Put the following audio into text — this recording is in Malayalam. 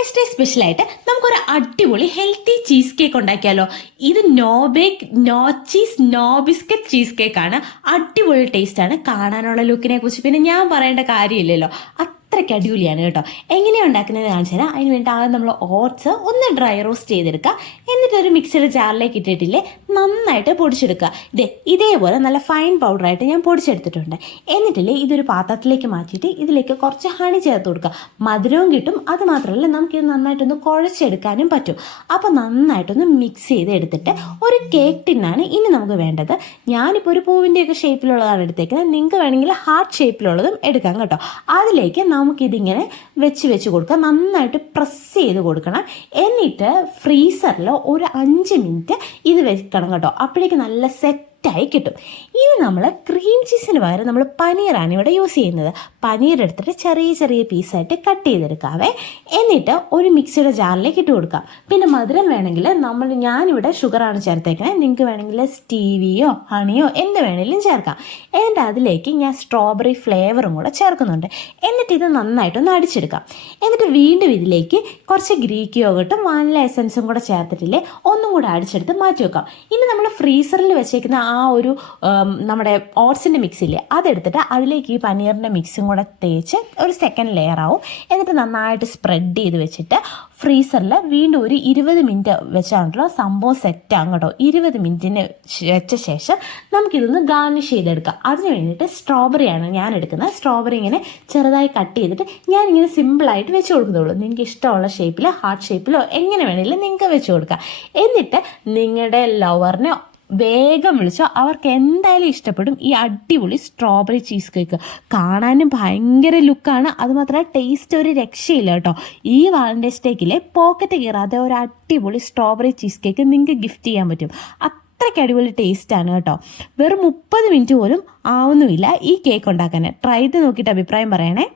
വാലന്റൈൻസ് ഡേ സ്പെഷ്യലായിട്ട് നമുക്കൊരു അടിപൊളി ഹെൽത്തി ചീസ് കേക്ക് ഉണ്ടാക്കിയാലോ. ഇത് no bake no cheese no biscuit cheese കേക്കാണ്. അടിപൊളി ടേസ്റ്റാണ്. കാണാനുള്ള ലുക്കിനെ കുറിച്ച് പിന്നെ ഞാൻ പറയേണ്ട കാര്യമില്ലല്ലോ, അത്രയ്ക്ക് അടിപൊളിയാണ് കേട്ടോ. എങ്ങനെയാണ് ഉണ്ടാക്കുന്നത് കാണിച്ചു തരാം. അതിന് വേണ്ടി ആദ്യം നമ്മൾ ഓട്സ് ഒന്ന് ഡ്രൈ റോസ്റ്റ് ചെയ്തെടുക്കുക. എന്നിട്ട് ഒരു മിക്സിയുടെ ജാറിലേക്ക് ഇട്ടിട്ടില്ലേ നന്നായിട്ട് പൊടിച്ചെടുക്കുക. ഇതേപോലെ നല്ല ഫൈൻ പൗഡറായിട്ട് ഞാൻ പൊടിച്ചെടുത്തിട്ടുണ്ട്. എന്നിട്ടില്ലേ ഇതൊരു പാത്രത്തിലേക്ക് മാറ്റിയിട്ട് ഇതിലേക്ക് കുറച്ച് ഹണി ചേർത്ത് കൊടുക്കുക. മധുരവും കിട്ടും, അത് മാത്രമല്ല നമുക്കിത് നന്നായിട്ടൊന്ന് കുഴച്ചെടുക്കാനും പറ്റും. അപ്പോൾ നന്നായിട്ടൊന്ന് മിക്സ് ചെയ്ത് എടുത്തിട്ട് ഒരു കേക്ക് ടിന്നാണ് ഇനി നമുക്ക് വേണ്ടത്. ഞാനിപ്പോൾ ഒരു പൂവിൻ്റെയൊക്കെ ഷേപ്പിലുള്ളതാണ് എടുത്തേക്കുന്നത്. നിങ്ങൾക്ക് വേണമെങ്കിൽ ഹാർട്ട് ഷേപ്പിലുള്ളതും എടുക്കാം കേട്ടോ. അതിലേക്ക് നമുക്കിതിങ്ങനെ വെച്ച് കൊടുക്കാം. നന്നായിട്ട് പ്രസ് ചെയ്ത് കൊടുക്കണം. എന്നിട്ട് ഫ്രീസറിൽ ഒരു 5 മിനിറ്റ് ഇത് വെക്കണം കേട്ടോ. അപ്പോഴേക്ക് നല്ല സെറ്റായി കിട്ടും. ഇനി നമ്മൾ ക്രീം ചീസിന് പകരം നമ്മൾ പനീറാണ് ഇവിടെ യൂസ് ചെയ്യുന്നത്. പനീർ എടുത്തിട്ട് ചെറിയ ചെറിയ പീസായിട്ട് കട്ട് ചെയ്തെടുക്കാവേ. എന്നിട്ട് ഒരു മിക്സിയുടെ ജാറിലേക്ക് ഇട്ട് കൊടുക്കാം. പിന്നെ മധുരം വേണമെങ്കിൽ ഞാനിവിടെ ഷുഗറാണ് ചേർത്തേക്കുന്നത്. നിങ്ങൾക്ക് വേണമെങ്കിൽ സ്റ്റീവിയോ ഹണിയോ എന്ത് വേണമെങ്കിലും ചേർക്കാം. എന്നിട്ട് അതിലേക്ക് ഞാൻ സ്ട്രോബെറി ഫ്ലേവറും കൂടെ ചേർക്കുന്നുണ്ട്. എന്നിട്ട് ഇത് നന്നായിട്ടൊന്ന് അടിച്ചെടുക്കാം. എന്നിട്ട് വീണ്ടും ഇതിലേക്ക് കുറച്ച് ഗ്രീക്ക് യോഗട്ടും വാനില എസൻസും കൂടെ ചേർത്തിട്ടില്ലേ ഒന്നും കൂടെ അടിച്ചെടുത്ത് മാറ്റി വെക്കാം. ഇനി നമ്മൾ ഫ്രീസറിൽ വെച്ചേക്കുന്ന ആ ഒരു നമ്മുടെ ഓട്സിൻ്റെ മിക്സില്ലേ അതെടുത്തിട്ട് അതിലേക്ക് ഈ പനീറിൻ്റെ മിക്സും കൂടെ തേച്ച് ഒരു സെക്കൻഡ് ലെയർ ആവും. എന്നിട്ട് നന്നായിട്ട് സ്പ്രെഡ് ചെയ്ത് വെച്ചിട്ട് ഫ്രീസറിൽ വീണ്ടും ഒരു 20 മിനിറ്റ് വെച്ചാണല്ലോ സംഭവം സെറ്റാകും കേട്ടോ. 20 മിനിറ്റിന് വെച്ച ശേഷം നമുക്കിതൊന്ന് ഗാർണിഷ് ചെയ്തെടുക്കാം. അതിന് വേണ്ടിയിട്ട് സ്ട്രോബെറിയാണ് ഞാൻ എടുക്കുന്നത്. സ്ട്രോബെറി ഇങ്ങനെ ചെറുതായി കട്ട് ചെയ്തിട്ട് ഞാനിങ്ങനെ സിമ്പിളായിട്ട് വെച്ച് കൊടുക്കുന്നുള്ളൂ. നിങ്ങൾക്ക് ഇഷ്ടമുള്ള ഷേപ്പിൽ ഹാർട്ട് ഷേപ്പിലോ എങ്ങനെ വേണമെങ്കിലും നിങ്ങൾക്ക് വെച്ച് കൊടുക്കാം. എന്നിട്ട് നിങ്ങളുടെ ലവറിനെ വേഗം വിളിച്ചോ, അവർക്ക് എന്തായാലും ഇഷ്ടപ്പെടും ഈ അടിപൊളി സ്ട്രോബെറി ചീസ് കേക്ക്. കാണാനും ഭയങ്കര ലുക്കാണ്, അതുമാത്രമല്ല ടേസ്റ്റ് ഒരു രക്ഷയില്ല കേട്ടോ. ഈ വാലന്റൈൻസ് ഡേക്കിലെ പോക്കറ്റ് കീറാതെ ഒരു അടിപൊളി സ്ട്രോബെറി ചീസ് കേക്ക് നിങ്ങൾക്ക് ഗിഫ്റ്റ് ചെയ്യാൻ പറ്റും. അത്രയ്ക്ക് അടിപൊളി ടേസ്റ്റാണ് കേട്ടോ. വെറും 30 മിനിറ്റ് പോലും ആവുന്നുമില്ല ഈ കേക്ക് ഉണ്ടാക്കാൻ. ട്രൈ ചെയ്ത് നോക്കിയിട്ട് അഭിപ്രായം പറയണേ.